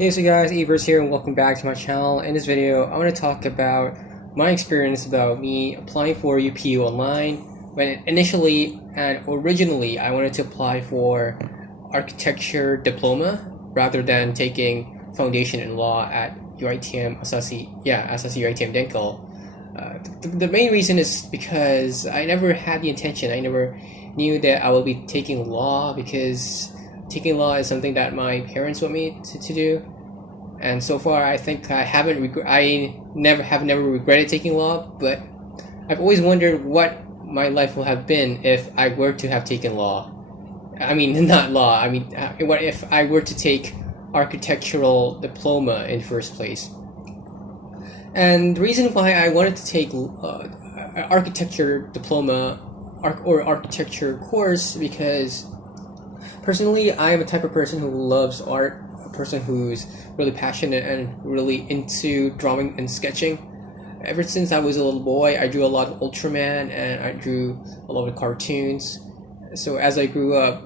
Hey, so guys, Evers here, and welcome back to my channel. In this video, I want to talk about my experience about me applying for UPU online. When initially and originally, I wanted to apply for architecture diploma rather than taking foundation in law at UiTM Asasi UiTM Dental. The main reason is because I never had the intention. I never knew that I will be taking law because taking law is something that my parents want me to do, and so far I think I never regretted taking law, but I've always wondered what my life would have been if I were to have taken law. I mean, not law. I mean, what if I were to take architectural diploma in first place? And the reason why I wanted to take architecture diploma or architecture course, because personally, I am a type of person who loves art, a person who's really passionate and really into drawing and sketching. Ever since I was a little boy, I drew a lot of Ultraman and I drew a lot of cartoons. So as I grew up,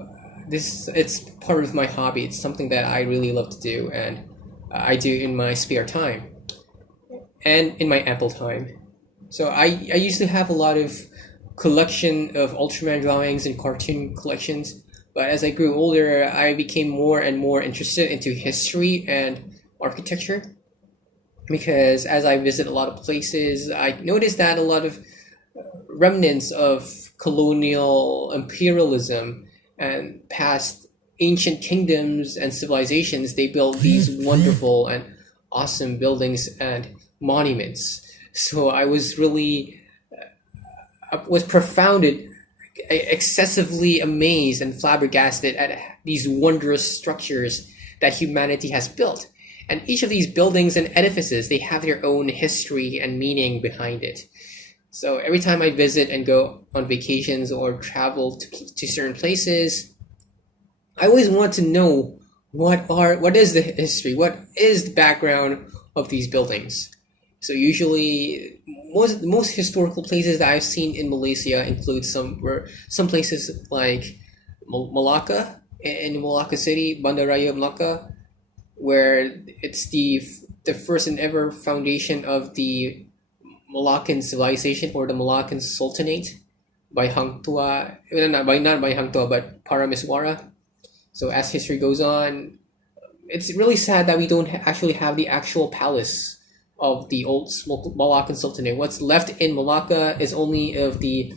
it's part of my hobby. It's something that I really love to do, and I do in my spare time and in my ample time. So I used to have a lot of collection of Ultraman drawings and cartoon collections, but as I grew older, I became more and more interested into history and architecture, because as I visit a lot of places, I noticed that a lot of remnants of colonial imperialism and past ancient kingdoms and civilizations, they built these wonderful and awesome buildings and monuments. So I was really was profounded, excessively amazed and flabbergasted at these wondrous structures that humanity has built. And each of these buildings and edifices, they have their own history and meaning behind it. So every time I visit and go on vacations or travel to certain places, I always want to know what is the history, what is the background of these buildings. So usually, most historical places that I've seen in Malaysia include some places like Malacca, in Malacca City, Bandaraya Malacca, where it's the first and ever foundation of the Malaccan civilization, or the Malaccan Sultanate, by Hang Tuah, not by Hang Tuah, but Paramiswara. So as history goes on, it's really sad that we don't actually have the actual palace of the old Malaccan Sultanate. What's left in Malacca is only of the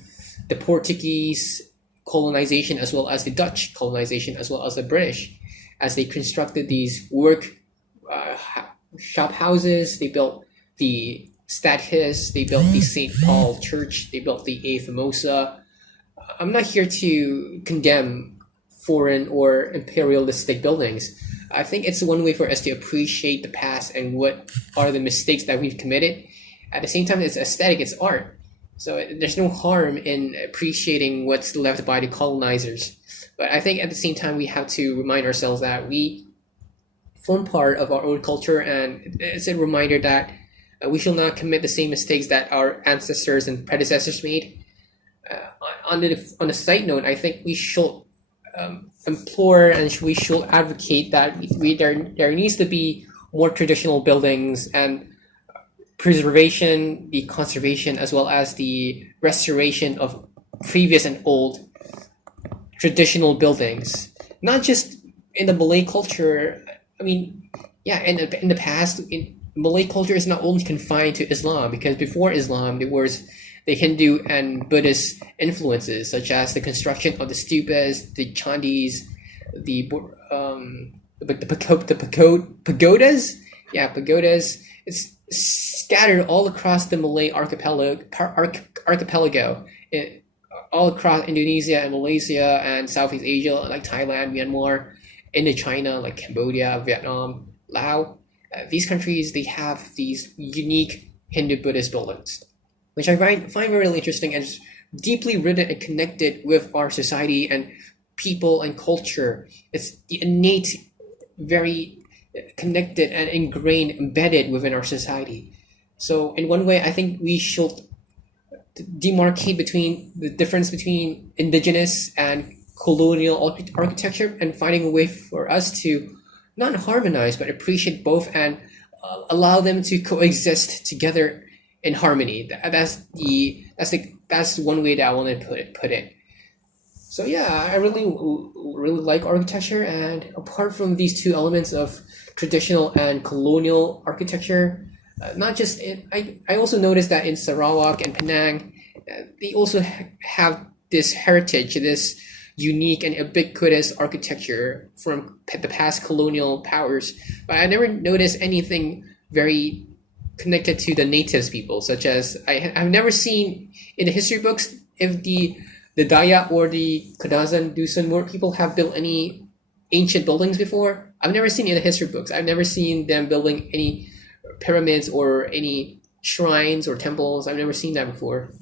Portuguese colonization, as well as the Dutch colonization, as well as the British, as they constructed these uh, shop houses. They built the Stadhuis, they built the St. Paul Church, they built the A Famosa. I'm not here to condemn foreign or imperialistic buildings. I think it's one way for us to appreciate the past and what are the mistakes that we've committed. At the same time, it's aesthetic, it's art. So there's no harm in appreciating what's left by the colonizers. But I think at the same time, we have to remind ourselves that we form part of our own culture, and it's a reminder that we shall not commit the same mistakes that our ancestors and predecessors made. On a side note, I think we should implore and we should advocate that there needs to be more traditional buildings and preservation, the conservation, as well as the restoration of previous and old traditional buildings. Not just in the Malay culture. I mean, yeah, in the past, Malay culture is not only confined to Islam, because before Islam there was the Hindu and Buddhist influences, such as the construction of the stupas, the chandis, the pagodas. Yeah, pagodas. It's scattered all across the Malay archipelago, all across Indonesia and Malaysia and Southeast Asia, like Thailand, Myanmar, Indochina, like Cambodia, Vietnam, Laos. These countries, they have these unique Hindu Buddhist buildings, which I find really interesting and deeply rooted and connected with our society and people and culture. It's the innate, very connected and ingrained, embedded within our society. So in one way, I think we should demarcate between the difference between indigenous and colonial architecture, and finding a way for us to not harmonize, but appreciate both and allow them to coexist together in harmony. That's one way that I want to put it. So yeah, I really like architecture, and apart from these two elements of traditional and colonial architecture, not just in, I also noticed that in Sarawak and Penang, they also have this heritage, this unique and ubiquitous architecture from the past colonial powers. But I never noticed anything very connected to the natives people, such as I've never seen in the history books if the Dayak or the Kadazan Dusun people have built any ancient buildings before. I've never seen it in the history books. I've never seen them building any pyramids or any shrines or temples. I've never seen that before.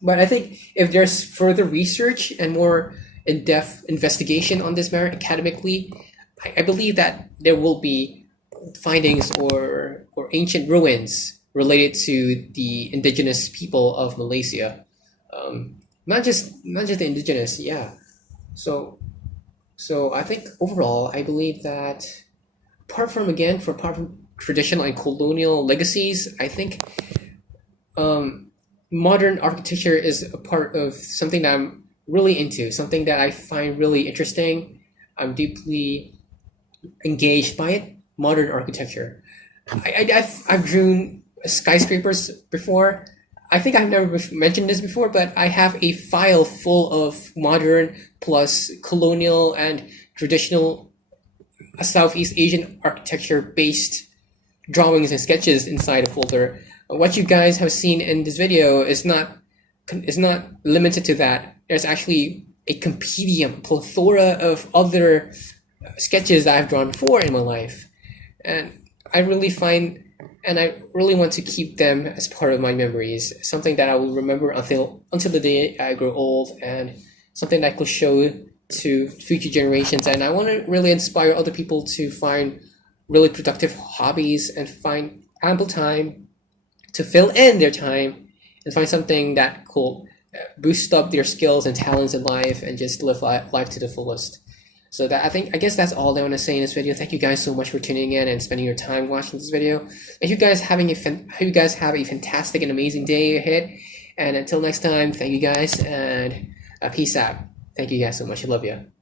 But I think if there's further research and more in-depth investigation on this matter academically, I believe that there will be findings or ancient ruins related to the indigenous people of Malaysia. Not just the indigenous, yeah. So I think overall, I believe that apart from traditional and colonial legacies, I think modern architecture is a part of something that I'm really into, something that I find really interesting. I'm deeply engaged by it. Modern architecture. I've drawn skyscrapers before. I think I've never mentioned this before, but I have a file full of modern plus colonial and traditional Southeast Asian architecture based drawings and sketches inside a folder. What you guys have seen in this video is not limited to that. There's actually a compendium, plethora of other sketches that I've drawn before in my life, and I really want to keep them as part of my memories, something that I will remember until the day I grow old, and something that I could show to future generations. And I want to really inspire other people to find really productive hobbies and find ample time to fill in their time and find something that could boost up their skills and talents in life and just live life to the fullest. So I guess that's all I want to say in this video. Thank you guys so much for tuning in and spending your time watching this video. Hope you guys have a fantastic and amazing day ahead. And until next time, thank you guys, and peace out. Thank you guys so much. I love you.